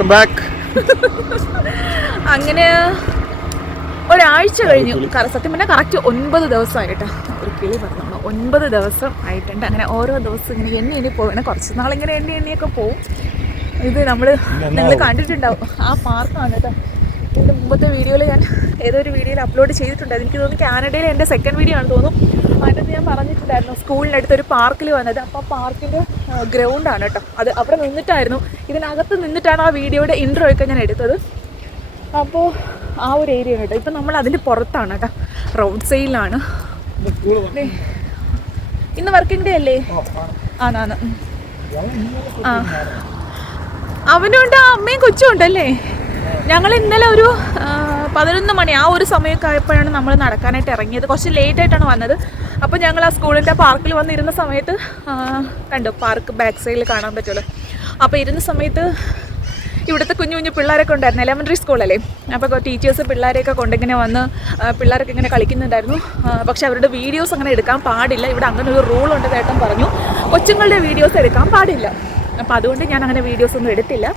Welcome back അങ്ങനെ ഒരാഴ്ച കഴിഞ്ഞു. സത്യം പറഞ്ഞാൽ കറക്റ്റ് ഒൻപത് ദിവസമായിട്ട് ഒരു കിളി പറഞ്ഞു. ഒൻപത് ദിവസം ആയിട്ടുണ്ട്. അങ്ങനെ ഓരോ ദിവസം ഇങ്ങനെ എണ്ണി എണ്ണി പോകണം കുറച്ച് നാളിങ്ങനെ എണ്ണി എണ്ണിയൊക്കെ പോകും ഇത് നമ്മൾ നിങ്ങൾ കണ്ടിട്ടുണ്ടാവും. ആ പാർക്കാണ് കേട്ടോ. ഇതിന്റെ മുമ്പത്തെ വീഡിയോയിൽ ഞാൻ ഏതോ ഒരു വീഡിയോയിൽ അപ്ലോഡ് ചെയ്തിട്ടുണ്ട്. എനിക്ക് തോന്നുന്നു കാനഡയിൽ എന്റെ സെക്കൻഡ് വീഡിയോ ആണ് തോന്നുന്നു. അതിനകത്ത് ഞാൻ പറഞ്ഞിട്ടുണ്ടായിരുന്നു സ്കൂളിനടുത്ത് ഒരു പാർക്കിൽ വന്നത്. അപ്പോൾ ആ പാർക്കിന്റെ ഗ്രൗണ്ടാണ് കേട്ടോ. അത് അവിടെ നിന്നിട്ടായിരുന്നു. ഇതിനകത്ത് നിന്നിട്ടാണ് ആ വീഡിയോയുടെ ഇൻട്രോ ഒക്കെ ഞാൻ എടുത്തത്. അപ്പോൾ ആ ഒരു ഏരിയ കേട്ടോ. ഇപ്പം നമ്മൾ അതിന്റെ പുറത്താണ് കേട്ടോ. റോഡ് സൈഡിലാണ്. ഇന്ന് വർക്കിംഗ് ഡേ അല്ലേ? ആണാണ്. ആ. അവനുണ്ട് ആ അമ്മയും കൊച്ചും ഉണ്ടല്ലേ? ഞങ്ങൾ ഇന്നലെ ഒരു പതിനൊന്ന് മണി ആ ഒരു സമയമൊക്കെ ആയപ്പോഴാണ് നമ്മൾ നടക്കാനായിട്ട് ഇറങ്ങിയത്. കുറച്ച് ലേറ്റ് ആയിട്ടാണ് വന്നത്. അപ്പോൾ ഞങ്ങൾ ആ സ്കൂളിന്റെ പാർക്കിൽ വന്നിരുന്ന സമയത്ത് കണ്ടു പാർക്ക് ബാക്ക് സൈഡിൽ കാണാൻ പറ്റുമല്ലോ അപ്പോൾ ഇരുന്ന സമയത്ത് ഇവിടുത്തെ കുഞ്ഞു കുഞ്ഞു പിള്ളേരൊക്കെ ഉണ്ടായിരുന്നു. എലമെന്ററി സ്കൂളല്ലേ അപ്പോൾ ടീച്ചേഴ്സ് പിള്ളേരെയൊക്കെ കൊണ്ടിങ്ങനെ വന്ന് പിള്ളേരൊക്കെ ഇങ്ങനെ കളിക്കുന്നുണ്ടായിരുന്നു. പക്ഷെ അവരുടെ വീഡിയോസ് അങ്ങനെ എടുക്കാൻ പാടില്ല. ഇവിടെ അങ്ങനെ ഒരു റൂൾ ഉണ്ട് പറഞ്ഞു. കൊച്ചുങ്ങളുടെ വീഡിയോസ് എടുക്കാൻ പാടില്ല. അപ്പോൾ അതുകൊണ്ട് ഞാൻ അങ്ങനെ വീഡിയോസ് ഒന്നും എടുത്തില്ല.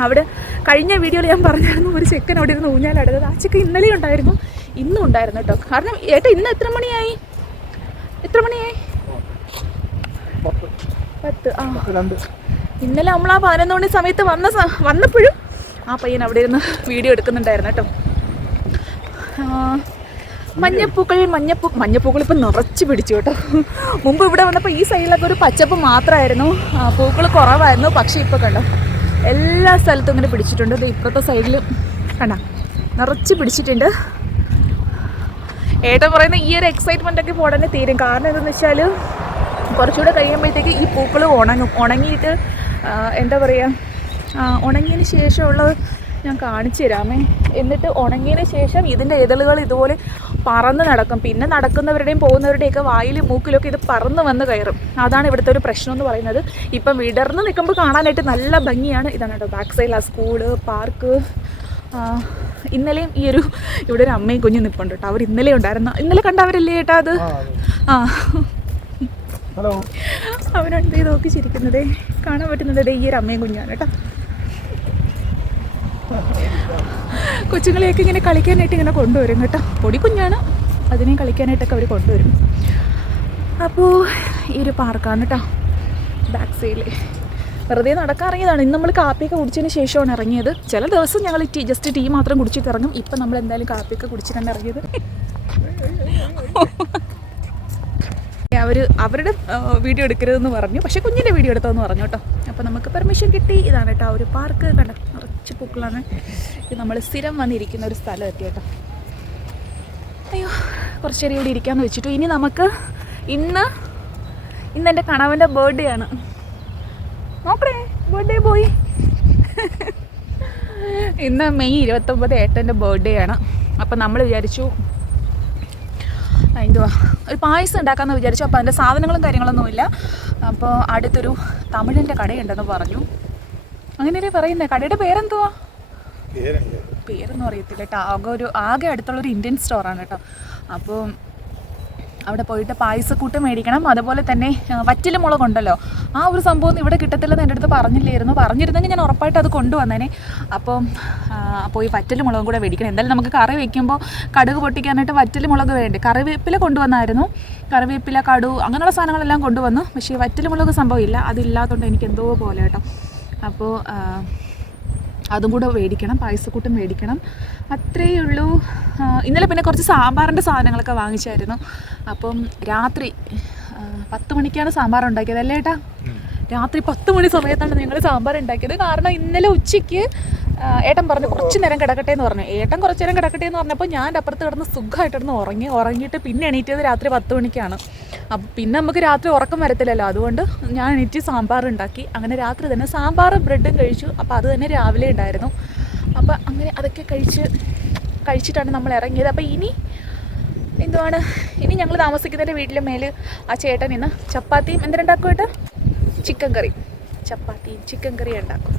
അവിടെ കഴിഞ്ഞ വീഡിയോയിൽ ഞാൻ പറഞ്ഞായിരുന്നു ഒരു ചെക്കൻ അവിടെ ഇരുന്ന് ഊഞ്ഞാലടയത് ആ ചെക്കൻ ഇന്നലെ ഉണ്ടായിരുന്നു ഇന്നും ഉണ്ടായിരുന്നു കേട്ടോ. കാരണം ഏട്ടാ ഇന്ന് എത്ര മണിയായി? എത്ര മണിയായി? പത്ത് ആ. ഇന്നലെ നമ്മൾ ആ പതിനൊന്ന് മണി സമയത്ത് വന്ന വന്നപ്പോഴും ആ പയ്യൻ അവിടെ ഇരുന്ന് വീഡിയോ എടുക്കുന്നുണ്ടായിരുന്നു കേട്ടോ. മഞ്ഞപ്പൂക്കൾ മഞ്ഞപ്പൂ മഞ്ഞപ്പൂക്കൾ ഇപ്പം നിറച്ച് പിടിച്ചു കേട്ടോ. മുമ്പ് ഇവിടെ വന്നപ്പോൾ ഈ സൈഡിലൊക്കെ ഒരു പച്ചപ്പ് മാത്രമായിരുന്നു. പൂക്കൾ കുറവായിരുന്നു പക്ഷേ ഇപ്പോൾ കണ്ടോ എല്ലാ സ്ഥലത്തും ഇങ്ങനെ പിടിച്ചിട്ടുണ്ട്. ഇത് ഇപ്പുറത്തെ സൈഡിൽ കണ്ട നിറച്ച് പിടിച്ചിട്ടുണ്ട്. ഏട്ടൻ പറയുന്ന ഈ ഒരു എക്സൈറ്റ്മെന്റ് ഒക്കെ ഉടനെ തീരും. കാരണം എന്താണെന്ന് വെച്ചാൽ കുറച്ചുകൂടെ കഴിയുമ്പോഴത്തേക്ക് ഈ പൂക്കൾ ഉണങ്ങും. ഉണങ്ങിയിട്ട് എന്താ പറയുക ഉണങ്ങിയതിന് ശേഷമുള്ളത് ഞാൻ കാണിച്ചു തരാമേ. എന്നിട്ട് ഉണങ്ങിയതിന് ശേഷം ഇതിന്റെ ഇതളുകൾ ഇതുപോലെ പറന്ന് നടക്കും. പിന്നെ നടക്കുന്നവരുടെയും പോകുന്നവരുടെയൊക്കെ വായിലും മൂക്കിലൊക്കെ ഇത് പറന്ന് വന്ന് കയറും. അതാണ് ഇവിടുത്തെ ഒരു പ്രശ്നം എന്ന് പറയുന്നത്. ഇപ്പം വിടർന്ന് നിൽക്കുമ്പോൾ കാണാനായിട്ട് നല്ല ഭംഗിയാണ്. ഇതാണ് കേട്ടോ ബാക്ക് സൈഡിൽ ആ സ്കൂൾ പാർക്ക് ഇന്നലെയും ഈ ഒരു ഇവിടെ ഒരു അമ്മയും കുഞ്ഞും നിൽപ്പുണ്ട് കേട്ടോ. അവർ ഇന്നലെ ഉണ്ടായിരുന്നു. ഇന്നലെ കണ്ടവരല്ലേ ചേട്ടാ അത്? ആ ഹലോ അവനുണ്ട് ഇത് നോക്കി ചിരിക്കുന്നത്? കാണാൻ പറ്റുന്നത് ഈ ഒരു അമ്മയും കുഞ്ഞാണ് കേട്ടോ. കൊച്ചുങ്ങളെയൊക്കെ ഇങ്ങനെ കളിക്കാനായിട്ട് ഇങ്ങനെ കൊണ്ടുവരും കേട്ടോ. പൊടി കുഞ്ഞാണ്. അതിനെയും കളിക്കാനായിട്ടൊക്കെ അവർ കൊണ്ടുവരും. അപ്പോൾ ഈ ഒരു പാർക്കാണ് കേട്ടോ. ബാക്ക് സൈഡിൽ വെറുതെ നടക്കാൻ ഇറങ്ങിയതാണ് ഇന്ന് നമ്മൾ കാപ്പിയൊക്കെ കുടിച്ചതിന് ശേഷമാണ് ഇറങ്ങിയത്. ചില ദിവസം ഞങ്ങൾ ടീ ജസ്റ്റ് ടീ മാത്രം കുടിച്ചിട്ട് ഇറങ്ങും. ഇപ്പം നമ്മൾ എന്തായാലും കാപ്പിയൊക്കെ കുടിച്ചിട്ടാണ് ഇറങ്ങിയത്. അവർ അവരുടെ വീഡിയോ എടുക്കരുതെന്ന് പറഞ്ഞു. പക്ഷേ കുഞ്ഞിന്റെ വീഡിയോ എടുത്തതെന്ന് പറഞ്ഞു കേട്ടോ. അപ്പോൾ നമുക്ക് പെർമിഷൻ കിട്ടി. ഇതാണ് കേട്ടോ ഒരു പാർക്ക് കണ്ട? നിറച്ച് പൂക്കളാണ്. നമ്മൾ സ്ഥിരം വന്നിരിക്കുന്ന ഒരു സ്ഥലം എത്തി കേട്ടോ. അയ്യോ കുറച്ച് നേരം ഇവിടെ ഇരിക്കാമെന്ന് വെച്ചിട്ടു. ഇനി നമുക്ക് ഇന്ന് ഇന്ന് എന്റെ കണവന്റെ ബർത്ത്ഡേ ആണ്. നോക്കണേ ബർത്ത്ഡേ പോയി ഇന്ന് മെയ് ഇരുപത്തൊമ്പത് ഏട്ടന്റെ ബർത്ത്ഡേ ആണ്. അപ്പം നമ്മൾ വിചാരിച്ചു എന്തുവാ ഒരു പായസം ഉണ്ടാക്കാമെന്ന് വിചാരിച്ചു. അപ്പോൾ അതിന്റെ സാധനങ്ങളും കാര്യങ്ങളൊന്നുമില്ല. അപ്പോൾ അടുത്തൊരു തമിഴിന്റെ കടയുണ്ടെന്ന് പറഞ്ഞു. അങ്ങനെയല്ലേ പറയുന്നത് കടയുടെ പേരെന്തുവാ? പേരൊന്നും അറിയത്തില്ല കേട്ടോ. ആകെ ഒരു ആകെ അടുത്തുള്ള ഒരു ഇന്ത്യൻ സ്റ്റോറാണ് കേട്ടോ. അപ്പോൾ അവിടെ പോയിട്ട് പായസക്കൂട്ട് മേടിക്കണം. അതുപോലെ തന്നെ ആ, മുളകുണ്ടല്ലോ മുളക് ഉണ്ടല്ലോ. ആ ഒരു സംഭവം ഒന്നും ഇവിടെ കിട്ടത്തില്ലെന്ന് എന്റെ അടുത്ത് പറഞ്ഞില്ലായിരുന്നു. പറഞ്ഞിരുന്നെങ്കിൽ ഞാൻ ഉറപ്പായിട്ട് അത് കൊണ്ടുവന്നേനെ. അപ്പം അപ്പോൾ പോയി വറ്റൽ മുളകും കൂടെ മേടിക്കണം. എന്തായാലും നമുക്ക് കറി വയ്ക്കുമ്പോൾ കടുക് പൊട്ടിക്കാനായിട്ട് വറ്റൽ മുളക് വേണ്ടേ? കറിവേപ്പില കൊണ്ടുവന്നായിരുന്നു. കറിവേപ്പില കടു അങ്ങനെയുള്ള സാധനങ്ങളെല്ലാം കൊണ്ടുവന്നു. പക്ഷേ വറ്റൽ മുളക് സംഭവം ഇല്ല. അതില്ലാത്തതുകൊണ്ട് എനിക്ക് എന്തോ പോലെ കേട്ടോ. അപ്പോൾ അതും കൂടെ മേടിക്കണം പായസക്കൂട്ടും മേടിക്കണം. അത്രയേ ഉള്ളൂ. ഇന്നലെ പിന്നെ കുറച്ച് സാമ്പാറിന്റെ സാധനങ്ങളൊക്കെ വാങ്ങിച്ചായിരുന്നു. അപ്പം രാത്രി പത്ത് മണിക്കാണ് സാമ്പാർ ഉണ്ടാക്കിയത്. അല്ലേ ഏട്ടാ? രാത്രി പത്ത് മണി സമയത്താണ് ഞങ്ങൾ സാമ്പാർ ഉണ്ടാക്കിയത്. കാരണം ഇന്നലെ ഉച്ചയ്ക്ക് ഏട്ടൻ പറഞ്ഞു കുറച്ച് നേരം കിടക്കട്ടെ എന്ന് പറഞ്ഞു. ഏട്ടൻ കുറച്ച് നേരം കിടക്കട്ടെ എന്ന് പറഞ്ഞപ്പോൾ ഞാൻ അപ്പുറത്ത് കിടന്ന് സുഖമായിട്ടിരുന്ന് ഉറങ്ങി ഉറങ്ങിയിട്ട് പിന്നെ എണീറ്റത് രാത്രി പത്ത് മണിക്കാണ്. അപ്പം പിന്നെ നമുക്ക് രാത്രി ഉറക്കം വരത്തില്ലല്ലോ. അതുകൊണ്ട് ഞാൻ എണീറ്റ് സാമ്പാർ ഉണ്ടാക്കി. അങ്ങനെ രാത്രി തന്നെ സാമ്പാർ ബ്രെഡും കഴിച്ചു. അപ്പോൾ അത് തന്നെ രാവിലെ ഉണ്ടായിരുന്നു. അപ്പോൾ അങ്ങനെ അതൊക്കെ കഴിച്ച് കഴിച്ചിട്ടാണ് നമ്മൾ ഇറങ്ങിയത്. അപ്പോൾ ഇനി എന്തുവാണ്? ഇനി ഞങ്ങൾ താമസിക്കുന്നതിന്റെ വീട്ടിലെ മേൽ ആ ചേട്ടൻ ഇന്ന് ചപ്പാത്തിയും എന്തിനുണ്ടാക്കും ചിക്കൻ കറി ചപ്പാത്തിയും ചിക്കൻ കറിയും ഉണ്ടാക്കും.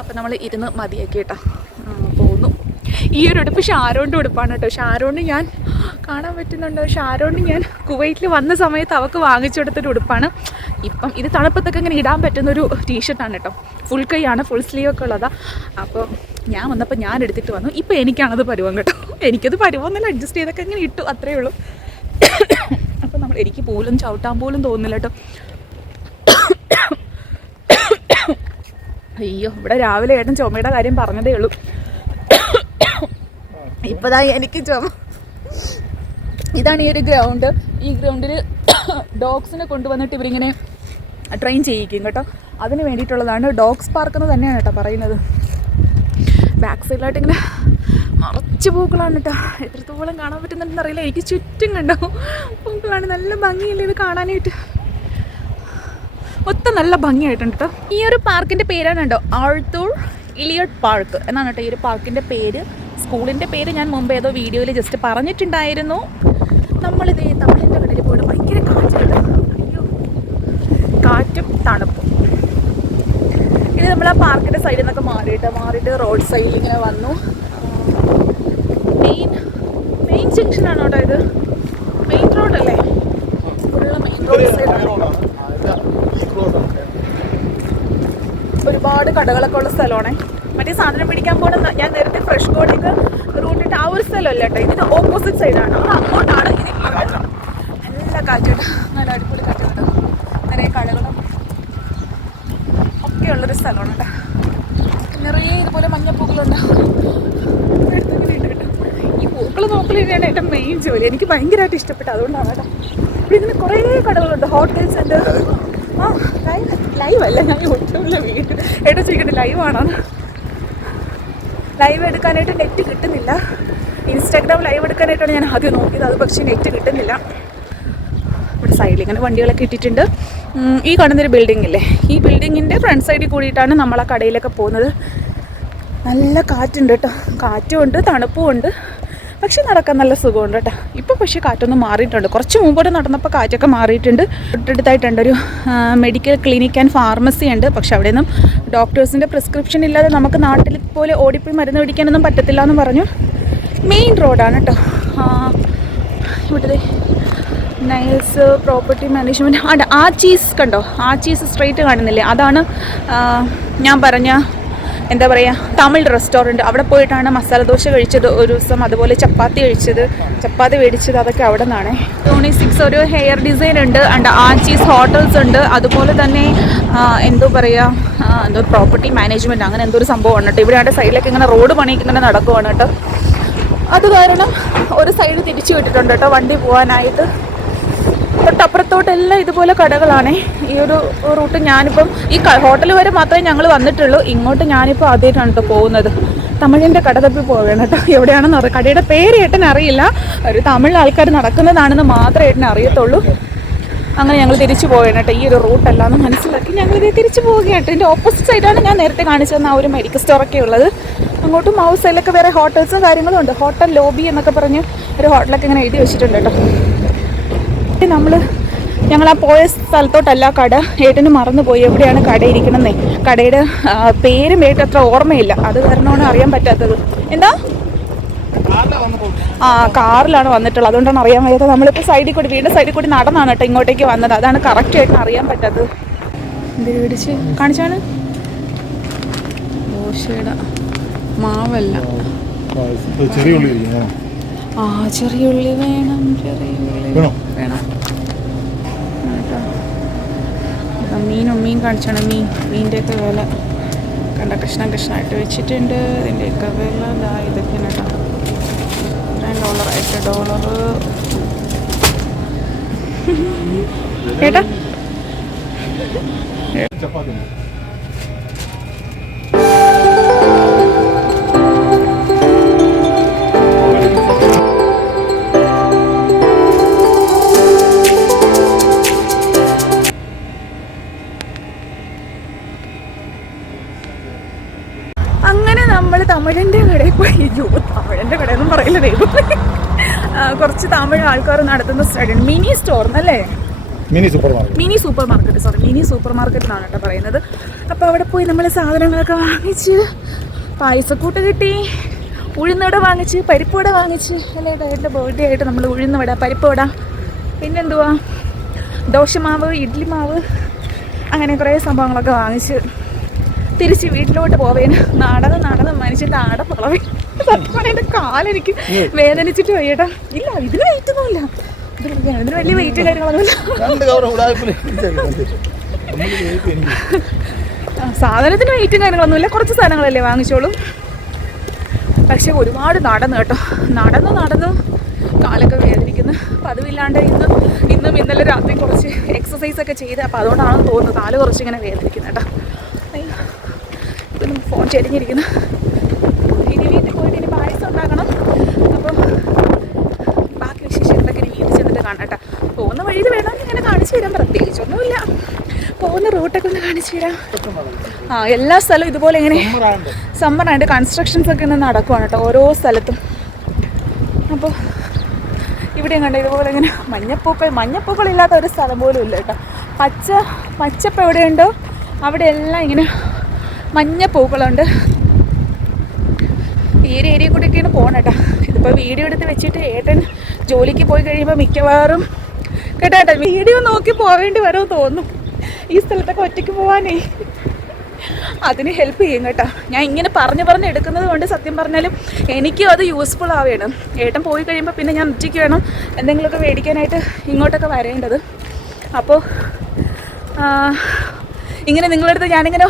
അപ്പം നമ്മൾ ഇരുന്ന് മതിയാക്കി കേട്ടോ. പോകുന്നു ഈ ഒരു ഉടുപ്പ് ഷാരോണിന്റെ ഉടുപ്പാണ് കേട്ടോ. ഷാരോണ് ഞാൻ കാണാൻ പറ്റുന്നുണ്ടോ. ഷാരോണ് ഞാൻ കുവൈറ്റിൽ വന്ന സമയത്ത് അവൾക്ക് വാങ്ങിച്ചു കൊടുത്തൊരു ഉടുപ്പാണ്. ഇപ്പം ഇത് തണുപ്പത്തൊക്കെ ഇങ്ങനെ ഇടാൻ പറ്റുന്ന ഒരു ടീഷർട്ടാണ് കേട്ടോ. ഫുൾ കൈയാണ് ഫുൾ സ്ലീവ് ഒക്കെ ഉള്ളതാണ് അപ്പോൾ ഞാൻ വന്നപ്പോൾ ഞാൻ എടുത്തിട്ട് വന്നു. ഇപ്പോൾ എനിക്കാണത് പരുവം കേട്ടോ. എനിക്കത് പരുവമെന്നല്ല അഡ്ജസ്റ്റ് ചെയ്തൊക്കെ ഇങ്ങനെ ഇട്ടു. അത്രയേ ഉള്ളൂ. അപ്പോൾ നമ്മൾ എനിക്ക് പോലും ചവിട്ടാൻ പോലും തോന്നുന്നില്ല കേട്ടോ. അയ്യോ ഇവിടെ രാവിലെ ഏട്ടൻ ചുമയുടെ കാര്യം പറഞ്ഞതേ ഉള്ളൂ. ഇപ്പതാ എനിക്ക് ചുമ. ഇതാണ് ഈ ഒരു ഗ്രൗണ്ട് ഈ ഗ്രൗണ്ടിൽ ഡോഗ്സിനെ കൊണ്ടുവന്നിട്ട് ഇവരിങ്ങനെ ട്രെയിൻ ചെയ്യിക്കും കേട്ടോ. അതിന് വേണ്ടിയിട്ടുള്ളതാണ് ഡോഗ്സ് പാർക്ക് എന്ന് തന്നെയാണ് കേട്ടോ പറയുന്നത്. ബാക്ക് സൈഡിലായിട്ട് ഇങ്ങനെ നിറച്ച് പൂക്കളാണ് കേട്ടോ. എത്രത്തോളം കാണാൻ പറ്റുന്നുണ്ടെന്ന് അറിയില്ല. എനിക്ക് ചുറ്റും കണ്ടോ പൂക്കളാണ്. നല്ല ഭംഗിയില്ല ഇത് കാണാനായിട്ട്? ഒത്ത നല്ല ഭംഗിയായിട്ടുണ്ട് കേട്ടോ ഈ ഒരു പാർക്കിന്റെ പേരാണ് കേട്ടോ ആഴ്ത്തൂർ ഇലിയട്ട് പാർക്ക് എന്നാണ് കേട്ടോ ഈ ഒരു പാർക്കിന്റെ പേര്. സ്കൂളിന്റെ പേര് ഞാൻ മുമ്പ് ഏതോ വീഡിയോയിൽ ജസ്റ്റ് പറഞ്ഞിട്ടുണ്ടായിരുന്നു. നമ്മളിത് തമിഴിന്റെ കടലിൽ പോയിട്ട് ഭയങ്കര കാറ്റുണ്ട് കാറ്റും തണുപ്പും. ഇനി നമ്മൾ ആ പാർക്കിന്റെ സൈഡിൽ നിന്നൊക്കെ മാറിയിട്ട് മാറിയിട്ട് റോഡ് സൈഡിൽ ഇങ്ങനെ വന്നു. മെയിൻ മെയിൻ ജംഗ്ഷനാണോ കേട്ടോ ഇത് മെയിൻ റോഡല്ലേ ഫുള്ള് മെയിൻ റോഡ് സൈഡാണ് ഒരുപാട് കടകളൊക്കെ ഉള്ള സ്ഥലമാണ്. മറ്റേ സാധനം പിടിക്കാൻ പോകുന്ന ഞാൻ നേരത്തെ ഫ്രഷ് കോഡിക്ക് റൂട്ടിട്ട് ആ ഒരു സ്ഥലമല്ല കേട്ടോ. ഇതിന് ഓപ്പോസിറ്റ് സൈഡാണ് അവിടെ അങ്ങോട്ടാണ് ഇങ്ങോട്ടാണ് നല്ല കാറ്റുണ്ട്. നല്ല അടിപൊളി കാറ്റുണ്ട് നിറയെ കടകളും ഒക്കെ ഉള്ളൊരു സ്ഥലമാണ് കേട്ടോ. നിറയെ ഇതുപോലെ മഞ്ഞപ്പൂക്കളുണ്ട്. ഈ പൂക്കൾ നോക്കൽ തന്നെയാണ് എന്റെ മെയിൻ ജോലി. എനിക്ക് ഭയങ്കരമായിട്ട് ഇഷ്ടപ്പെട്ടു അതുകൊണ്ടാണ് കേട്ടോ. ഇവിടെ ഇതിന് കുറേ കടകളുണ്ട്. ഹോട്ടൽസ് ഉണ്ട് ലൈവ് അല്ല ഞാൻ യൂട്യൂബിലെ ഏട്ടാ ചോദിക്കട്ടെ ലൈവ് ആണോ? ലൈവ് എടുക്കാനായിട്ട് നെറ്റ് കിട്ടുന്നില്ല ഇൻസ്റ്റാഗ്രാം ലൈവ് എടുക്കാനായിട്ടാണ് ഞാൻ ആദ്യം നോക്കിയത് അത് പക്ഷേ നെറ്റ് കിട്ടുന്നില്ല ഇവിടെ സൈഡിൽ ഇങ്ങനെ വണ്ടികളൊക്കെ ഇട്ടിട്ടുണ്ട് ഈ കാണുന്നൊരു ബിൽഡിംഗ് ഇല്ലേ ഈ ബിൽഡിങ്ങിന്റെ ഫ്രണ്ട് സൈഡിൽ കൂടിയിട്ടാണ് നമ്മൾ ആ കടയിലൊക്കെ പോകുന്നത് നല്ല കാറ്റുണ്ട് കേട്ടോ കാറ്റും ഉണ്ട് തണുപ്പും ഉണ്ട് പക്ഷെ നടക്കാൻ നല്ല സുഖമുണ്ട് കേട്ടോ. ഇപ്പോൾ പക്ഷേ കാറ്റൊന്നും മാറിയിട്ടുണ്ട്. കുറച്ച് മുമ്പോട്ട് നടന്നപ്പോൾ കാറ്റൊക്കെ മാറിയിട്ടുണ്ട്. തൊട്ടടുത്തായിട്ടുണ്ട് ഒരു മെഡിക്കൽ ക്ലിനിക് ആൻഡ് ഫാർമസി ഉണ്ട്. പക്ഷെ അവിടെ നിന്നും ഡോക്ടേഴ്സിന്റെ പ്രിസ്ക്രിപ്ഷൻ ഇല്ലാതെ നമുക്ക് നാട്ടിൽ പോലെ ഓടിപ്പോയി മരുന്ന് പിടിക്കാനൊന്നും പറ്റത്തില്ല എന്ന് പറഞ്ഞു. മെയിൻ റോഡാണ് കേട്ടോ. ഇവിടുത്തെ ഇവിടെ നൈൽസ് പ്രോപ്പർട്ടി മാനേജ്മെന്റ് ആ ചീസ് കണ്ടോ? ആ ചീസ് സ്ട്രേറ്റ് കാണുന്നില്ലേ? അതാണ് ഞാൻ പറഞ്ഞ എന്താ പറയുക തമിഴ് റെസ്റ്റോറന്റ് അവിടെ പോയിട്ടാണ് മസാല ദോശ കഴിച്ചത്. ഒരു ദിവസം അതുപോലെ ചപ്പാത്തി കഴിച്ചത്. ചപ്പാത്തി മേടിച്ചത് അതൊക്കെ അവിടെ നിന്നാണ് ടോണി സിക്സ് ഒരു ഹെയർ ഡിസൈൻ ഉണ്ട്. ആൻഡ് ആ ചീസ് ഹോട്ടൽസ് ഉണ്ട്. അതുപോലെ തന്നെ എന്തോ പറയുക എന്തോ പ്രോപ്പർട്ടി മാനേജ്മെന്റ് അങ്ങനെ എന്തോ ഒരു സംഭവമാണ് കേട്ടോ ഇവിടെ സൈഡിലേക്ക് ഇങ്ങനെ റോഡ് ഇങ്ങനെ നടക്കുവാണ് കേട്ടോ. അത് കാരണം ഒരു സൈഡ് തിരിച്ചു വിട്ടിട്ടുണ്ട് കേട്ടോ. വണ്ടി പോകാനായിട്ട് തൊട്ടപ്പുറത്തോട്ടെല്ലാം ഇതുപോലെ കടകളാണ്. ഈ ഒരു റൂട്ട് ഞാനിപ്പം ഈ ഹോട്ടൽ വരെ മാത്രമേ ഞങ്ങൾ വന്നിട്ടുള്ളൂ. ഇങ്ങോട്ട് ഞാനിപ്പോൾ ആദ്യമായിട്ടാണ് കേട്ടോ പോകുന്നത്. തമിഴിന്റെ കട തപ്പി പോവുകയാണ് കേട്ടോ എവിടെയാണെന്ന് അറിയാം കടയുടെ പേര് ഏട്ടനറിയില്ല ഒരു തമിഴ് ആൾക്കാർ നടക്കുന്നതാണെന്ന് മാത്രമേ ഏട്ടന് അറിയത്തുള്ളൂ. അങ്ങനെ ഞങ്ങൾ തിരിച്ചു പോവുകയാണ് കേട്ടോ ഈ ഒരു റൂട്ടല്ലാന്ന് മനസ്സിലാക്കി ഞങ്ങൾ ഇത് തിരിച്ചു പോവുകയാണ് ഇതിന്റെ ഓപ്പോസിറ്റ് സൈഡാണ് ഞാൻ നേരത്തെ കാണിച്ചു തന്ന ആ ഒരു മെഡിക്കൽ സ്റ്റോറൊക്കെ ഉള്ളത്. അങ്ങോട്ടും ഹൗസ് സൈഡിലൊക്കെ വേറെ ഹോട്ടൽസും കാര്യങ്ങളും ഉണ്ട്. ഹോട്ടൽ ലോബി എന്നൊക്കെ പറഞ്ഞ് ഒരു ഹോട്ടലൊക്കെ ഇങ്ങനെ എഴുതി വെച്ചിട്ടുണ്ട് കേട്ടോ നമ്മൾ ഞങ്ങൾ ആ പോയ സ്ഥലത്തോട്ടല്ല കട. ഏട്ടന് മറന്നുപോയി. എവിടെയാണ് കട ഇരിക്കണമെന്നേ കടയുടെ പേരും ഏട്ടൻ അത്ര ഓർമ്മയില്ല. അത് കാരണമാണ് അറിയാൻ പറ്റാത്തത്. എന്താ? ആ കാറിലാണ് വന്നിട്ടുള്ളത്. അതുകൊണ്ടാണ് അറിയാൻ വയ്യാത്തത്. നമ്മളിപ്പോൾ സൈഡിൽ കൂടി വീടിന്റെ സൈഡിൽ കൂടി നടന്നാണ് കേട്ടോ ഇങ്ങോട്ടേക്ക് വന്നത്. അതാണ് കറക്റ്റ് ആയിട്ട് അറിയാൻ പറ്റാത്തത്. എന്ത് പിടിച്ച്? കാണിച്ചാണ്. ദോശയുടെ മാവല്ല. ചെറിയ ആ ചെറിയ ഉള്ളി വേണം ചെറിയ ഉള്ളി വേണോ. വേണം? കേട്ടോ. മീനും മീൻ കാണിച്ചാണ് മീൻ. മീന്റെയൊക്കെ വില. കണ്ട കഷ്ണം കഷ്ണമായിട്ട് വെച്ചിട്ടുണ്ട്. ഇതിന്റെയൊക്കെ വില ഇതാ ഇതൊക്കെയാണ് കേട്ടോ. ഇത്രയും ഡോളർ എട്ട് ഡോളർ കേട്ടോ? ചപ്പാത്തി അങ്ങനെ നമ്മൾ തമിഴിന്റെ കടയിൽ പോയി. അയ്യോ തമിഴിന്റെ കടയൊന്നും പറയില്ല ദൈവം കുറച്ച് തമിഴ് ആൾക്കാർ നടത്തുന്ന സ്റ്റഡിയാണ് മിനി സ്റ്റോർ എന്നല്ലേ? Mini super market mini super market sorry mini super market എന്നാണ് കേട്ടോ പറയുന്നത്. അപ്പോൾ അവിടെ പോയി നമ്മൾ സാധനങ്ങളൊക്കെ വാങ്ങിച്ച് പായസക്കൂട്ട് കിട്ടി ഉഴുന്നവിടെ വാങ്ങിച്ച് പരിപ്പുവട വാങ്ങിച്ച്. അല്ലേ എന്റെ ബർത്ത്ഡേ ആയിട്ട് നമ്മൾ ഉഴുന്നവട പരിപ്പുവട പിന്നെന്തുവാ? ദോശമാവ് ഇഡ്ലി മാവ് അങ്ങനെ കുറേ സംഭവങ്ങളൊക്കെ വാങ്ങിച്ച് തിരിച്ച് വീട്ടിലോട്ട് പോവേന് നടന്ന് നടന്ന് മനുഷ്യന്റെ ആട പുളവി. എന്റെ കാലെനിക്ക് വേദനിച്ചിട്ട് വയ്യട്ടാ ഇല്ല ഇതിന് വെയിറ്റ് ഒന്നുമില്ല ഇതിന് വലിയ വെയിറ്റ് കാര്യങ്ങളൊന്നുമില്ല. സാധനത്തിന് വെയിറ്റും കാര്യങ്ങളൊന്നുമില്ല. കുറച്ച് സാധനങ്ങളല്ലേ വാങ്ങിച്ചോളൂ. പക്ഷെ ഒരുപാട് നടന്നു കേട്ടോ. നടന്ന് നടന്ന് കാലൊക്കെ വേദനിക്കുന്നു. അപ്പം അതുമില്ലാണ്ട് ഇന്ന് ഇന്നും ഇന്നലെ രാത്രി കുറച്ച് എക്സസൈസ് ഒക്കെ ചെയ്ത്. അപ്പോൾ അതുകൊണ്ടാണെന്ന് തോന്നുന്നു കാൽ കുറച്ച് ഇങ്ങനെ വേദനിക്കുന്നു കേട്ടോ. ചെരിഞ്ഞിരിക്കുന്നു ഇനി വീട്ടിൽ പോയിട്ട് ഇനി പായസം ഉണ്ടാക്കണം. അപ്പം ബാക്കി വിശേഷങ്ങളൊക്കെ ഇനി വീട്ടിൽ ചെന്നിട്ട് കാണാം കേട്ടോ. പോകുന്ന വഴിയിൽ വേണമെങ്കിൽ ഇങ്ങനെ കാണിച്ചു തരാം. പ്രത്യേകിച്ചൊന്നുമില്ല. പോകുന്ന റൂട്ടൊക്കെ ഒന്ന് കാണിച്ചു തരാം. ആ എല്ലാ സ്ഥലവും ഇതുപോലെ ഇങ്ങനെ സമ്മറായിട്ട് കൺസ്ട്രക്ഷൻസ് ഒക്കെ ഇന്ന് നടക്കുവാണ് കേട്ടോ ഓരോ സ്ഥലത്തും. അപ്പോൾ ഇവിടെയും കണ്ട ഇതുപോലെ ഇങ്ങനെ മഞ്ഞപ്പൂക്കൾ മഞ്ഞപ്പൂക്കൾ ഇല്ലാത്ത ഒരു സ്ഥലം പോലും ഇല്ല കേട്ടോ. പച്ച പച്ചപ്പ് എവിടെയുണ്ടോ അവിടെ എല്ലാം ഇങ്ങനെ മഞ്ഞപ്പൂക്കളുണ്ട് ഈ ഒരു ഏരിയ കൂടെയൊക്കെയാണ് പോകണം കേട്ടോ. ഇതിപ്പോൾ വീഡിയോ എടുത്ത് വെച്ചിട്ട് ഏട്ടൻ ജോലിക്ക് പോയി കഴിയുമ്പോൾ മിക്കവാറും കേട്ടോ വീഡിയോ നോക്കി പോവേണ്ടി വരുമെന്ന് തോന്നും ഈ സ്ഥലത്തൊക്കെ ഒറ്റയ്ക്ക് പോകാനേ അതിന് ഹെൽപ്പ് ചെയ്യും കേട്ടോ. ഞാൻ ഇങ്ങനെ പറഞ്ഞു പറഞ്ഞ് എടുക്കുന്നത് കൊണ്ട് സത്യം പറഞ്ഞാലും എനിക്കും അത് യൂസ്ഫുൾ ആവുകയാണ് ഏട്ടൻ പോയി കഴിയുമ്പോൾ പിന്നെ ഞാൻ ഉച്ചയ്ക്ക് വേണം എന്തെങ്കിലുമൊക്കെ മേടിക്കാനായിട്ട് ഇങ്ങോട്ടൊക്കെ വരേണ്ടത്. അപ്പോൾ ഇങ്ങനെ നിങ്ങളുടെ അടുത്ത് ഞാനിങ്ങനെ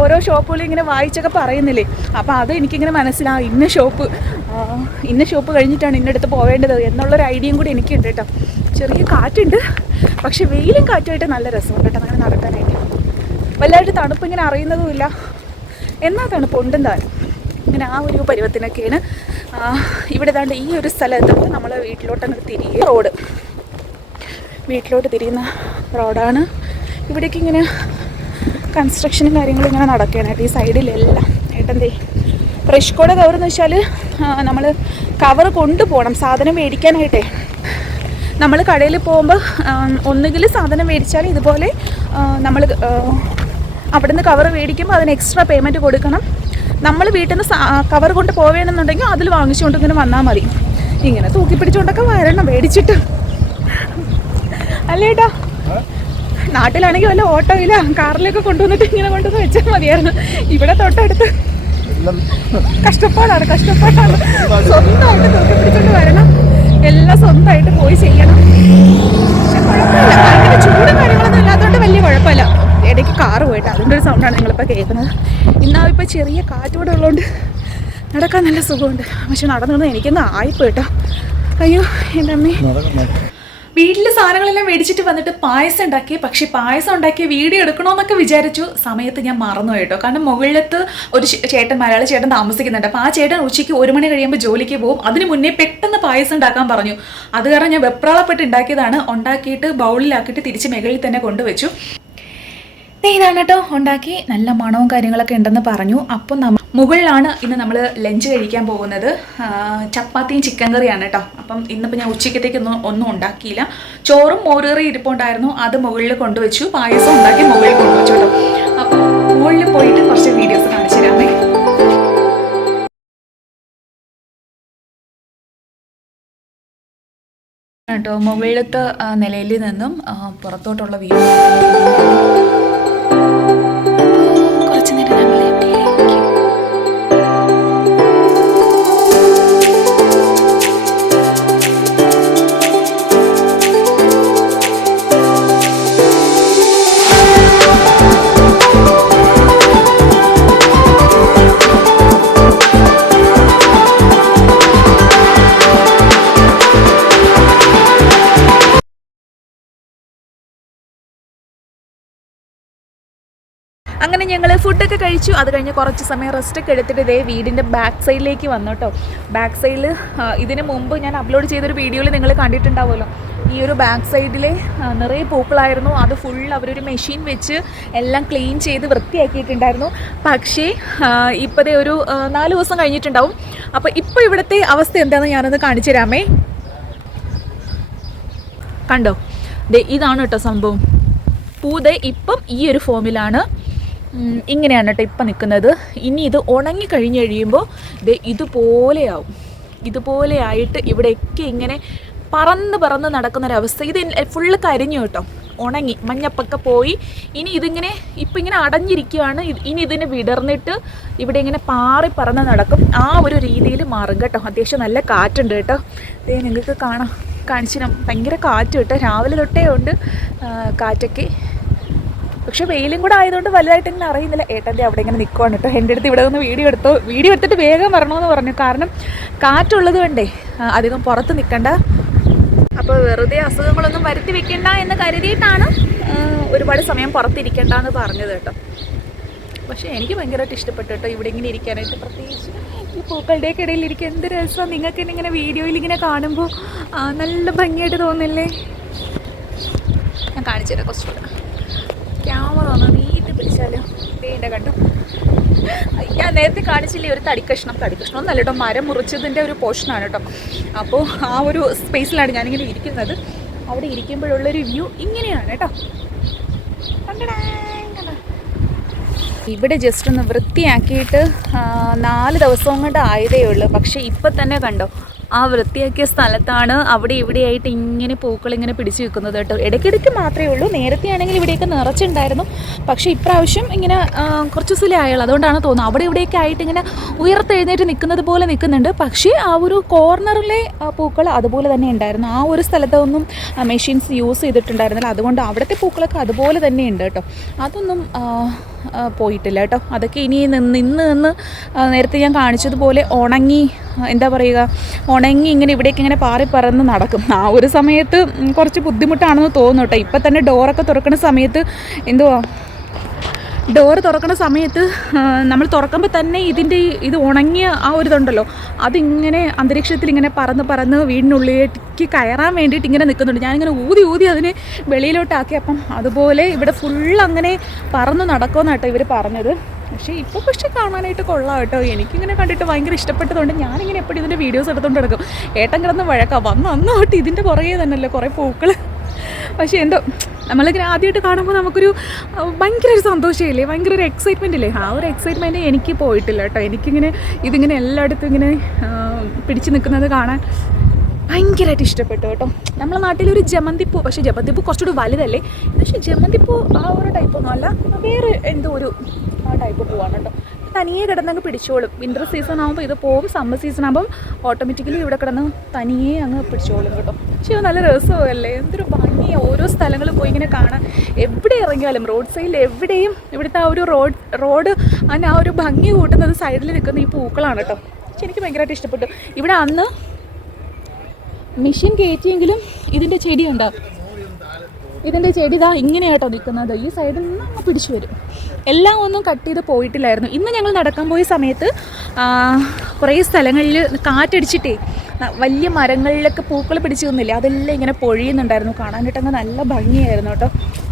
ഓരോ ഷോപ്പുകളും ഇങ്ങനെ വായിച്ചൊക്കെ പറയുന്നില്ലേ? അപ്പോൾ അത് എനിക്കിങ്ങനെ മനസ്സിലാവും ഇന്ന ഷോപ്പ് ഇന്ന ഷോപ്പ് കഴിഞ്ഞിട്ടാണ് ഇന്നടുത്ത് പോവേണ്ടത് എന്നുള്ളൊരു ഐഡിയയും കൂടി എനിക്കുണ്ട് കേട്ടോ. ചെറിയ കാറ്റുണ്ട് പക്ഷേ വെയിലും കാറ്റുമായിട്ട് നല്ല രസമുണ്ട് കേട്ടോ അങ്ങനെ നടക്കാനായിട്ട്. വലുതായിട്ട് തണുപ്പ് ഇങ്ങനെ അറിയുന്നതുമില്ല എന്നാൽ തണുപ്പ് താനും? ഇങ്ങനെ ആ ഒരു പരുവത്തിനൊക്കെയാണ് ഇവിടെ ഏതാണ്ട് ഈ ഒരു സ്ഥലത്ത് നമ്മൾ വീട്ടിലോട്ടങ്ങ് തിരികെ റോഡ്. വീട്ടിലോട്ട് തിരിയുന്ന റോഡാണ്. ഇവിടേക്ക് ഇങ്ങനെ കൺസ്ട്രക്ഷനും കാര്യങ്ങളും ഇങ്ങനെ നടക്കുകയാണ്. ഈ സൈഡിലെല്ലാം ഏട്ടന്റെ കോഡ് കവർ എന്ന് വെച്ചാൽ നമ്മൾ കവർ കൊണ്ടുപോകണം. സാധനം മേടിക്കാനായിട്ടേ. നമ്മൾ കടയിൽ പോകുമ്പോൾ ഒന്നുകിൽ സാധനം മേടിച്ചാൽ ഇതുപോലെ നമ്മൾ അവിടുന്ന് കവർ മേടിക്കുമ്പോൾ അതിന് എക്സ്ട്രാ പേയ്മെന്റ് കൊടുക്കണം. നമ്മൾ വീട്ടിൽ നിന്ന് കവർ കൊണ്ട് പോവേണമെന്നുണ്ടെങ്കിൽ അതിൽ വാങ്ങിച്ചുകൊണ്ട് ഇങ്ങനെ വന്നാൽ മതി. ഇങ്ങനെ തൂക്കി പിടിച്ചുകൊണ്ടൊക്കെ വരണം മേടിച്ചിട്ട്. അല്ലേട്ടാ നാട്ടിലാണെങ്കിൽ വല്ല ഓട്ടോയില്ല കാറിലൊക്കെ കൊണ്ടുവന്നിട്ട് ഇങ്ങനെ കൊണ്ടുവന്ന് വെച്ചാൽ മതിയായിരുന്നു. ഇവിടെ തൊട്ടടുത്ത് കഷ്ടപ്പാടാണ് കഷ്ടപ്പാടാണ്. സ്വന്തമായിട്ട് തൂക്കി പിടിച്ചോണ്ട് വരണം. എല്ലാം സ്വന്തമായിട്ട് പോയി ചെയ്യണം. പക്ഷെ കുഴപ്പമില്ല. ഭയങ്കര ചൂടും കാര്യങ്ങളൊന്നും ഇല്ലാത്തതുകൊണ്ട് വലിയ കുഴപ്പമില്ല. ഇടയ്ക്ക് കാറ് പോയിട്ട് അതിന്റെ ഒരു സൗണ്ടാണ് നിങ്ങളിപ്പോൾ കേൾക്കുന്നത്. ഇന്നാ ഇപ്പോൾ ചെറിയ കാറ്റോടെ ഉള്ളതുകൊണ്ട് നടക്കാൻ നല്ല സുഖമുണ്ട്. പക്ഷെ നടന്നു നടന്ന് എനിക്കൊന്ന് ആയിപ്പോ കേട്ടോ അയ്യോ എന്റെ അമ്മേ. വീട്ടിൽ സാധനങ്ങളെല്ലാം മേടിച്ചിട്ട് വന്നിട്ട് പായസം ഉണ്ടാക്കി പക്ഷേ പായസം ഉണ്ടാക്കിയ വീഡിയോ എടുക്കണമെന്നൊക്കെ വിചാരിച്ചു. സമയത്ത് ഞാൻ മറന്നു കേട്ടോ. കാരണം മുകളിലത്ത് ഒരു ചേട്ടൻ മലയാളി ചേട്ടൻ താമസിക്കുന്നുണ്ട്. അപ്പോൾ ആ ചേട്ടൻ ഉച്ചയ്ക്ക് ഒരു മണി കഴിയുമ്പോൾ ജോലിക്ക് പോകും. അതിന് മുന്നേ പെട്ടെന്ന് പായസം ഉണ്ടാക്കാൻ പറഞ്ഞു. അത് കാരണം ഞാൻ വെപ്രാളപ്പെട്ട് ഉണ്ടാക്കിയതാണ്. ഉണ്ടാക്കിയിട്ട് ബൗളിലാക്കിയിട്ട് തിരിച്ച് മുകളിൽ തന്നെ കൊണ്ടുവച്ചു. ഇതാണ് കേട്ടോ. ഉണ്ടാക്കി നല്ല മണവും കാര്യങ്ങളൊക്കെ ഉണ്ടെന്ന് പറഞ്ഞു. അപ്പം നമ്മൾ മുകളിലാണ് ഇന്ന് നമ്മൾ ലഞ്ച് കഴിക്കാൻ പോകുന്നത്. ചപ്പാത്തിയും ചിക്കൻ കറിയാണ് കേട്ടോ. അപ്പം ഇന്നിപ്പോൾ ഞാൻ ഉച്ചയ്ക്കത്തേക്കൊന്നും ഒന്നും ഉണ്ടാക്കിയില്ല. ചോറും മോരുകറി ഇരിപ്പുണ്ടായിരുന്നു അത് മുകളിൽ കൊണ്ടുവച്ചു. പായസം ഉണ്ടാക്കി മുകളിൽ കൊണ്ടുവച്ചു കേട്ടോ. അപ്പം മുകളിൽ പോയിട്ട് കുറച്ച് വീഡിയോസ് കാണിച്ചു തരാമേ കേട്ടോ. മുകളിലത്തെ നിലയിൽ നിന്നും പുറത്തോട്ടുള്ള വ്യൂ ഫുഡൊക്കെ കഴിച്ചു. അത് കഴിഞ്ഞ് കുറച്ച് സമയം റെസ്റ്റ് ഒക്കെ എടുത്തിട്ട് ഇതേ വീടിന്റെ ബാക്ക് സൈഡിലേക്ക് വന്നു കേട്ടോ ബാക്ക് സൈഡിൽ ഇതിന് മുമ്പ് ഞാൻ അപ്ലോഡ് ചെയ്തൊരു വീഡിയോയിൽ നിങ്ങൾ കണ്ടിട്ടുണ്ടാവുമല്ലോ. ഈ ഒരു ബാക്ക് സൈഡിൽ നിറയെ പൂക്കളായിരുന്നു. അത് ഫുൾ അവരൊരു മെഷീൻ വെച്ച് എല്ലാം ക്ലീൻ ചെയ്ത് വൃത്തിയാക്കിയിട്ടുണ്ടായിരുന്നു. പക്ഷേ ഇപ്പോഴത്തെ ഒരു നാല് ദിവസം കഴിഞ്ഞിട്ടുണ്ടാവും. അപ്പോൾ ഇപ്പോൾ ഇവിടുത്തെ അവസ്ഥ എന്താണെന്ന് ഞാനൊന്ന് കാണിച്ചു തരാമേ. കണ്ടോ? ദേ ഇതാണ് കേട്ടോ സംഭവം. പൂത ഇപ്പം ഈ ഒരു ഫോമിലാണ് ഇങ്ങനെയാണ് കേട്ടോ ഇപ്പം നിൽക്കുന്നത്. ഇനി ഇത് ഉണങ്ങി കഴിഞ്ഞ് കഴിയുമ്പോൾ ഇത് ഇതുപോലെയാവും. ഇതുപോലെ ആയിട്ട് ഇവിടെയൊക്കെ ഇങ്ങനെ പറന്ന് പറന്ന് നടക്കുന്നൊരവസ്ഥ. ഇത് ഫുള്ള് കരിഞ്ഞു കേട്ടോ. ഉണങ്ങി മഞ്ഞപ്പൊക്കെ പോയി. ഇനി ഇതിങ്ങനെ ഇപ്പം ഇങ്ങനെ അടഞ്ഞിരിക്കുകയാണ്. ഇനി ഇതിനെ വിടർന്നിട്ട് ഇവിടെ ഇങ്ങനെ പാറി പറന്ന് നടക്കും. ആ ഒരു രീതിയിൽ മാറും കേട്ടോ. അത്യാവശ്യം നല്ല കാറ്റുണ്ട് കേട്ടോ. ദേ നിങ്ങൾക്ക് കാണാം. കാണിച്ചു ഭയങ്കര കാറ്റ് കേട്ടോ. രാവിലെ തൊട്ടേ ഉണ്ട് കാറ്റൊക്കെ. പക്ഷെ വെയിലും കൂടെ ആയതുകൊണ്ട് വലുതായിട്ട് ഇങ്ങനെ അറിയുന്നില്ല. ഏട്ടന്റെ അവിടെ ഇങ്ങനെ നിൽക്കുവാണ് കേട്ടോ. എന്റെ അടുത്ത് ഇവിടെ നിന്ന് വീഡിയോ എടുത്തു വീഡിയോ എടുത്തിട്ട് വേഗം വരണമെന്ന് പറഞ്ഞു. കാരണം കാറ്റുള്ളത് കൊണ്ടേ ആ, അധികം പുറത്ത് നിൽക്കണ്ട. അപ്പോൾ വെറുതെ അസുഖങ്ങളൊന്നും വരുത്തി വെക്കണ്ട എന്ന് കരുതിയിട്ടാണ് ഒരുപാട് സമയം പുറത്തിരിക്കണ്ട എന്ന് പറഞ്ഞത് കേട്ടോ. പക്ഷേ എനിക്ക് ഭയങ്കരമായിട്ട് ഇഷ്ടപ്പെട്ടു കേട്ടോ ഇവിടെ ഇങ്ങനെ ഇരിക്കാനായിട്ട്. പ്രത്യേകിച്ച് ഈ പൂക്കളുടെയൊക്കെ ഇടയിൽ ഇരിക്കുക എന്ത് രസമാണ്. നിങ്ങൾക്ക് ഇങ്ങനെ വീഡിയോയിൽ ഇങ്ങനെ കാണുമ്പോൾ നല്ല ഭംഗിയായിട്ട് തോന്നില്ലേ? ഞാൻ കാണിച്ചു തരാം കുറച്ചുകൂടെ. ക്യാമറ ഒന്ന് നീട്ടി പിടിച്ചാലോ വീണ്ട കണ്ടു. ഞാൻ നേരത്തെ കാണിച്ചില്ലേ ഒരു തടിക്കഷ്ണം തടിക്കഷ്ണം ഒന്നല്ല കേട്ടോ മരം മുറിച്ചതിന്റെ ഒരു പോർഷനാണ് കേട്ടോ. അപ്പോൾ ആ ഒരു സ്പേസിലാണ് ഞാനിങ്ങനെ ഇരിക്കുന്നത്. അവിടെ ഇരിക്കുമ്പോഴുള്ളൊരു വ്യൂ ഇങ്ങനെയാണ് കേട്ടോ? ഇവിടെ ജസ്റ്റ് ഒന്ന് വൃത്തിയാക്കിയിട്ട് നാല് ദിവസം കൊണ്ട് ആയതേ ഉള്ളൂ. പക്ഷേ ഇപ്പം തന്നെ കണ്ടോ ആ വൃത്തിയാക്കിയ സ്ഥലത്താണ് അവിടെ ഇവിടെയായിട്ട് ഇങ്ങനെ പൂക്കൾ ഇങ്ങനെ പിടിച്ചു വെക്കുന്നത് കേട്ടോ. ഇടയ്ക്കിടയ്ക്ക് മാത്രമേ ഉള്ളൂ. നേരത്തെ ആണെങ്കിൽ ഇവിടെയൊക്കെ നിറച്ചുണ്ടായിരുന്നു. പക്ഷേ ഇപ്രാവശ്യം ഇങ്ങനെ കുറച്ച് ദിവസമല്ലേ അതുകൊണ്ടാണ് തോന്നുന്നത്. അവിടെ ഇവിടെയൊക്കെ ആയിട്ട് ഇങ്ങനെ ഉയർത്തെഴുന്നേറ്റ് നിൽക്കുന്നത് പോലെ നിൽക്കുന്നുണ്ട്. പക്ഷേ ആ ഒരു കോർണറിലെ പൂക്കൾ അതുപോലെ തന്നെ ഉണ്ടായിരുന്നു. ആ ഒരു സ്ഥലത്തൊന്നും മെഷീൻസ് യൂസ് ചെയ്തിട്ടുണ്ടായിരുന്നില്ല. അതുകൊണ്ട് അവിടുത്തെ പൂക്കളൊക്കെ അതുപോലെ തന്നെ ഉണ്ട് കേട്ടോ. അതൊന്നും പോയിട്ടില്ല കേട്ടോ. അതൊക്കെ ഇനി നിന്ന് നിന്ന് നേരത്തെ ഞാൻ കാണിച്ചതുപോലെ ഉണങ്ങി എന്താ പറയുക ഉണങ്ങി ഇങ്ങനെ ഇവിടേക്ക് ഇങ്ങനെ പാറി പറന്ന് നടക്കും. ആ ഒരു സമയത്ത് കുറച്ച് ബുദ്ധിമുട്ടാണെന്ന് തോന്നുന്നു കേട്ടോ. ഇപ്പം തന്നെ ഡോറൊക്കെ തുറക്കുന്ന സമയത്ത് എന്തുവാ ഡോറ് തുറക്കുന്ന സമയത്ത് നമ്മൾ തുറക്കുമ്പോൾ തന്നെ ഇതിന്റെ ഇത് ഉണങ്ങിയ ആ ഒരു ഇതുണ്ടല്ലോ. അതിങ്ങനെ അന്തരീക്ഷത്തിൽ ഇങ്ങനെ പറന്ന് പറന്ന് വീടിനുള്ളിലേക്ക് കയറാൻ വേണ്ടിയിട്ട് ഇങ്ങനെ നിൽക്കുന്നുണ്ട്. ഞാനിങ്ങനെ ഊതി ഊതി അതിനെ വെളിയിലോട്ടാക്കി. അപ്പം അതുപോലെ ഇവിടെ ഫുൾ അങ്ങനെ പറന്ന് നടക്കുമെന്നാട്ടോ ഇവർ പറഞ്ഞത്. പക്ഷേ ഇപ്പോൾ പക്ഷേ കാണാനായിട്ട് കൊള്ളാം കേട്ടോ. എനിക്കിങ്ങനെ കണ്ടിട്ട് ഭയങ്കര ഇഷ്ടപ്പെട്ടതുകൊണ്ട് ഞാനിങ്ങനെ എപ്പോഴും ഇതിന്റെ വീഡിയോസ് എടുത്തുകൊണ്ട് നടക്കും. ഏട്ടൻ കിടന്ന് വഴക്കാം. വന്ന് അന്ന് തൊട്ട് ഇതിന്റെ പുറകെ തന്നെയല്ലേ കുറേ പൂക്കൾ പക്ഷേ എന്തോ നമ്മളിങ്ങനെ ആദ്യമായിട്ട് കാണുമ്പോൾ നമുക്കൊരു ഭയങ്കര ഒരു സന്തോഷമില്ലേ? ഭയങ്കര ഒരു എക്സൈറ്റ്മെന്റ് ഇല്ലേ? ആ ഒരു എക്സൈറ്റ്മെന്റ് എനിക്ക് പോയിട്ടില്ല കേട്ടോ. എനിക്കിങ്ങനെ ഇതിങ്ങനെ എല്ലായിടത്തും ഇങ്ങനെ പിടിച്ചു നിൽക്കുന്നത് കാണാൻ ഭയങ്കരമായിട്ട് ഇഷ്ടപ്പെട്ടു കേട്ടോ. നമ്മളെ നാട്ടിലൊരു ജമന്തിപ്പൂ പക്ഷേ ജമന്തിപ്പൂ കുറച്ചുകൂടി വലുതല്ലേ? പക്ഷേ ജമന്തിപ്പൂ ആ ഒരു ടൈപ്പൊന്നും അല്ല വേറെ എന്തോ ഒരു ആ ടൈപ്പ് പൂവാണ് കേട്ടോ. തനിയെ കിടന്നങ്ങ് പിടിച്ചോളും. വിന്റർ സീസൺ ആകുമ്പോൾ ഇത് പോകും സമ്മർ സീസൺ ആകുമ്പം ഓട്ടോമാറ്റിക്കലി ഇവിടെ കിടന്ന് തനിയെ അങ്ങ് പിടിച്ചോളും കേട്ടോ. പക്ഷേ നല്ല രസമല്ലേ? എന്തൊരു ഭംഗിയാണ് ഓരോ സ്ഥലങ്ങളും പോയി ഇങ്ങനെ കാണാൻ. എവിടെ ഇറങ്ങിയാലും റോഡ് സൈഡിൽ എവിടെയും ഇവിടുത്തെ ആ ഒരു റോഡ് റോഡ് അതിന് ആ ഒരു ഭംഗി കൂട്ടുന്നത് സൈഡിൽ നിൽക്കുന്ന ഈ പൂക്കളാണ് കേട്ടോ. പക്ഷെ എനിക്ക് ഭയങ്കരമായിട്ട് ഇഷ്ടപ്പെട്ടു. ഇവിടെ അന്ന് മെഷീൻ കയറ്റിയെങ്കിലും ഇതിന്റെ ചെടി ഉണ്ടാവും ഇതിന്റെ ചെടി ഇതാ ഇങ്ങനെയാട്ടോ നിൽക്കുന്നത് ഈ സൈഡിൽ നിന്ന് അങ്ങ് പിടിച്ചു വരും. എല്ലാം ഒന്നും കട്ട് ചെയ്ത് പോയിട്ടില്ലായിരുന്നു. ഇന്ന് ഞങ്ങൾ നടക്കാൻ പോയ സമയത്ത് കുറേ സ്ഥലങ്ങളിൽ കാറ്റടിച്ചിട്ടേ വലിയ മരങ്ങളിലൊക്കെ പൂക്കൾ പിടിച്ചു നിന്നില്ല? അതെല്ലാം ഇങ്ങനെ പൊഴിയുന്നുണ്ടായിരുന്നു. കാണാനായിട്ടങ്ങ് നല്ല ഭംഗിയായിരുന്നു കേട്ടോ.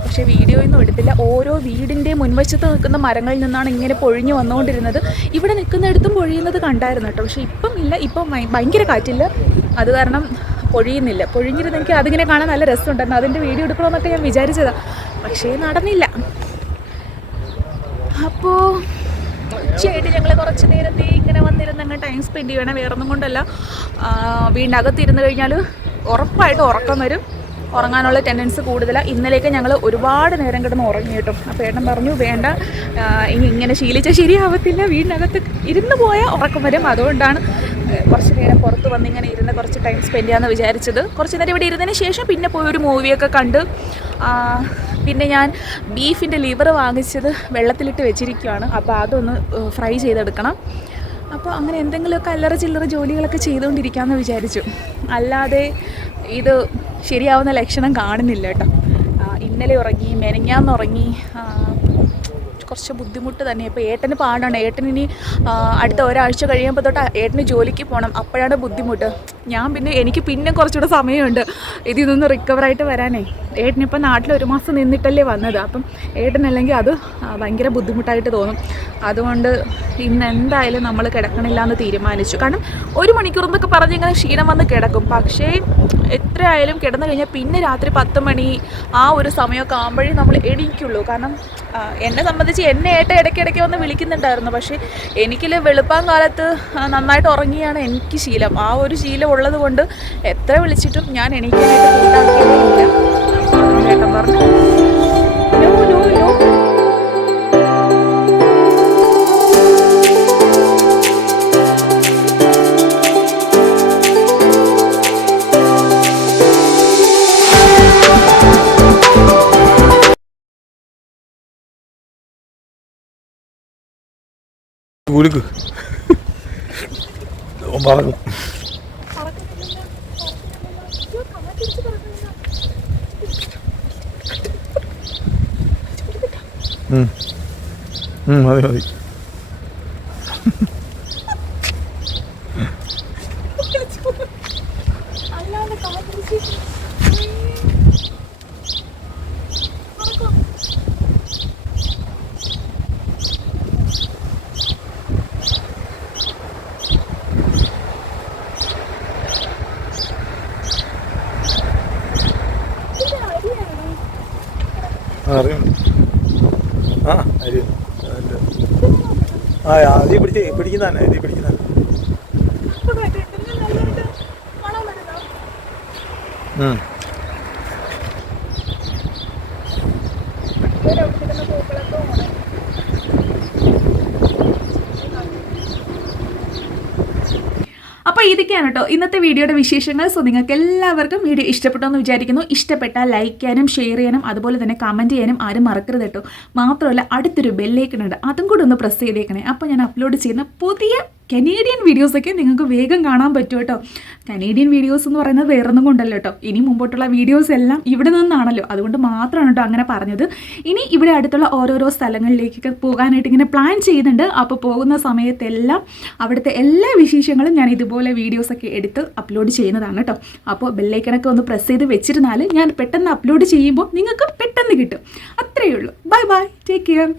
പക്ഷേ വീഡിയോ ഒന്നും എടുത്തില്ല. ഓരോ വീടിന്റെ മുൻവശത്ത് നിൽക്കുന്ന മരങ്ങളിൽ നിന്നാണ് ഇങ്ങനെ പൊഴിഞ്ഞു വന്നുകൊണ്ടിരുന്നത്. ഇവിടെ നിൽക്കുന്നിടത്തും പൊഴിയുന്നത് കണ്ടായിരുന്നു കേട്ടോ. പക്ഷേ ഇപ്പം ഇല്ല. ഇപ്പം ഭയ- ഭയങ്കര കാറ്റില്ല. അത് കാരണം പൊഴിയുന്നില്ല. പൊഴിഞ്ഞിരുന്നെങ്കിൽ അതിങ്ങനെ കാണാൻ നല്ല രസമുണ്ടായിരുന്നു. അതിന്റെ വീഡിയോ എടുക്കണമെന്നൊക്കെ ഞാൻ വിചാരിച്ചതാണ് പക്ഷേ നടന്നില്ല. അപ്പോൾ ഉച്ചയായിട്ട് ഞങ്ങൾ കുറച്ച് നേരത്തെ ഇങ്ങനെ വന്നിരുന്ന് അങ്ങ് ടൈം സ്പെൻഡ് ചെയ്യണം. വേറൊന്നും കൊണ്ടല്ല. വീണ്ടകത്തിരുന്ന് കഴിഞ്ഞാൽ ഉറപ്പായിട്ട് ഉറക്കം വരും. ഉറങ്ങാനുള്ള ടെൻഡൻസ് കൂടുതലാണ് ഇന്നലെയൊക്കെ ഞങ്ങൾ ഒരുപാട് നേരം കിടന്ന് ഉറങ്ങി കിട്ടും. അപ്പോൾ ഏട്ടൻ പറഞ്ഞു വേണ്ട. ഇനി ഇങ്ങനെ ശീലിച്ചാൽ ശരിയാവത്തില്ല. വീടിനകത്ത് ഇരുന്ന് പോയാൽ ഉറക്കം വരും. അതുകൊണ്ടാണ് കുറച്ച് നേരം പുറത്ത് വന്ന് ഇങ്ങനെ ഇരുന്ന് കുറച്ച് ടൈം സ്പെൻഡ് ചെയ്യാമെന്ന് വിചാരിച്ചത്. കുറച്ച് നേരം ഇവിടെ ഇരുന്നതിന് ശേഷം പിന്നെ പോയി ഒരു മൂവിയൊക്കെ കണ്ട്. പിന്നെ ഞാൻ ബീഫിന്റെ ലിവർ വാങ്ങിച്ചത് വെള്ളത്തിലിട്ട് വെച്ചിരിക്കുകയാണ് അപ്പോൾ അതൊന്ന് ഫ്രൈ ചെയ്തെടുക്കണം. അപ്പോൾ അങ്ങനെ എന്തെങ്കിലുമൊക്കെ അല്ലറ ചില്ലറ ജോലികളൊക്കെ ചെയ്തുകൊണ്ടിരിക്കാമെന്ന് വിചാരിച്ചു. അല്ലാതെ ഇത് ശരിയാവുന്ന ലക്ഷണം കാണുന്നില്ല കേട്ടോ. ഇന്നലെ ഉറങ്ങി മെനങ്ങാന്ന് ഉറങ്ങി ആ, കുറച്ച് ബുദ്ധിമുട്ട് തന്നെ. ഇപ്പോൾ ഏട്ടന് പാടാണ്. ഏട്ടൻ ഇനി അടുത്ത ഒരാഴ്ച കഴിയുമ്പോൾ തൊട്ട് ഏട്ടന് ജോലിക്ക് പോകണം അപ്പോഴാണ് ബുദ്ധിമുട്ട്. ഞാൻ പിന്നെ എനിക്ക് പിന്നെ കുറച്ചുകൂടെ സമയമുണ്ട്. ഇതിൽ നിന്ന് റിക്കവറായിട്ട് വരാനേ. ഏട്ടനിപ്പോൾ നാട്ടിൽ ഒരു മാസം നിന്നിട്ടല്ലേ വന്നത്. അപ്പം ഏട്ടനല്ലെങ്കിൽ അത് ഭയങ്കര ബുദ്ധിമുട്ടായിട്ട് തോന്നും. അതുകൊണ്ട് ഇന്ന് എന്തായാലും നമ്മൾ കിടക്കണില്ല എന്ന് തീരുമാനിച്ചു. കാരണം ഒരു മണിക്കൂർ എന്നൊക്കെ പറഞ്ഞ് ഇങ്ങനെ ക്ഷീണം വന്ന് കിടക്കും. പക്ഷേ എത്രയായാലും കിടന്നു കഴിഞ്ഞാൽ പിന്നെ രാത്രി പത്ത് മണി ആ ഒരു സമയമൊക്കെ ആകുമ്പോഴേ നമ്മൾ എണീക്കുള്ളൂ. കാരണം എന്നെ സംബന്ധിച്ച് ചേച്ചി എന്നെ ഏട്ട ഇടയ്ക്കിടയ്ക്ക് വന്ന് വിളിക്കുന്നുണ്ടായിരുന്നു. പക്ഷേ എനിക്കിൽ വെളുപ്പാൻ കാലത്ത് നന്നായിട്ട് ഉറങ്ങിയാണ് എനിക്ക് ശീലം. ആ ഒരു ശീലം ഉള്ളത് കൊണ്ട് എത്ര വിളിച്ചിട്ടും ഞാൻ എണീക്കാനായിട്ട് കൂട്ടാക്കിയതേ കുലുക്ക് ഉം. മതി മതി അല്ലാതെ കാത്തിരിച്ച് ആ അറിയാം ആ അറിയാം അതിന്റെ ആ അതി പിടിച്ച് പിടിക്കുന്നതന്നെ അതി പിടിക്കുന്നതന്നെ ഉം. അപ്പോൾ ഇതൊക്കെയാണ് കേട്ടോ ഇന്നത്തെ വീഡിയോയുടെ വിശേഷങ്ങൾ. സോ നിങ്ങൾക്ക് എല്ലാവർക്കും വീഡിയോ ഇഷ്ടപ്പെട്ടോ എന്ന് വിചാരിക്കുന്നു. ഇഷ്ടപ്പെട്ടാൽ ലൈക്ക് ചെയ്യാനും ഷെയർ ചെയ്യാനും അതുപോലെ തന്നെ കമന്റ് ചെയ്യാനും ആരും മറക്കരുത് കേട്ടോ. മാത്രമല്ല അടുത്തൊരു ബെല്ലേക്കുന്നുണ്ട് അതും കൂടെ ഒന്ന് പ്രസ് ചെയ്തേക്കണേ. അപ്പോൾ ഞാൻ അപ്ലോഡ് ചെയ്യുന്ന പുതിയ കനേഡിയൻ വീഡിയോസൊക്കെ നിങ്ങൾക്ക് വേഗം കാണാൻ പറ്റും കേട്ടോ. കനേഡിയൻ വീഡിയോസ് എന്ന് പറയുന്നത് വേറൊന്നും കൊണ്ടല്ലോ കേട്ടോ. ഇനി മുമ്പോട്ടുള്ള വീഡിയോസ് എല്ലാം ഇവിടെ നിന്നാണല്ലോ. അതുകൊണ്ട് മാത്രമാണ് കേട്ടോ അങ്ങനെ പറഞ്ഞത്. ഇനി ഇവിടെ അടുത്തുള്ള ഓരോരോ സ്ഥലങ്ങളിലേക്കൊക്കെ പോകാനായിട്ട് ഇങ്ങനെ പ്ലാൻ ചെയ്യുന്നുണ്ട്. അപ്പോൾ പോകുന്ന സമയത്തെല്ലാം അവിടുത്തെ എല്ലാ വിശേഷങ്ങളും ഞാൻ ഇതുപോലെ വീഡിയോസൊക്കെ എടുത്ത് അപ്ലോഡ് ചെയ്യുന്നതാണ് കേട്ടോ. അപ്പോൾ ബെല്ലൈക്കണൊക്കെ ഒന്ന് പ്രസ് ചെയ്ത് വെച്ചിരുന്നാൽ ഞാൻ പെട്ടെന്ന് അപ്ലോഡ് ചെയ്യുമ്പോൾ നിങ്ങൾക്ക് പെട്ടെന്ന് കിട്ടും. അത്രയേ ഉള്ളൂ. Bye bye take care